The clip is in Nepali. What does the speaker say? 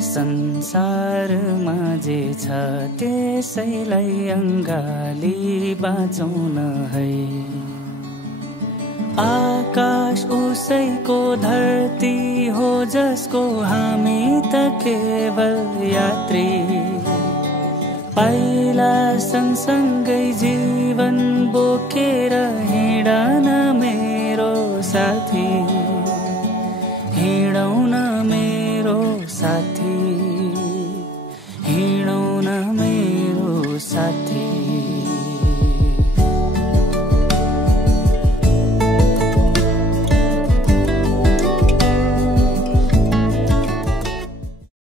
संसारमा जे छ त्यसैलाई अङ्गाली बाँचौन है। आकाश उसैको धरती हो जसको हामी त केवल यात्री। पाइला सँगसँगै जीवन बोकेर हिँडन मेरो साथी।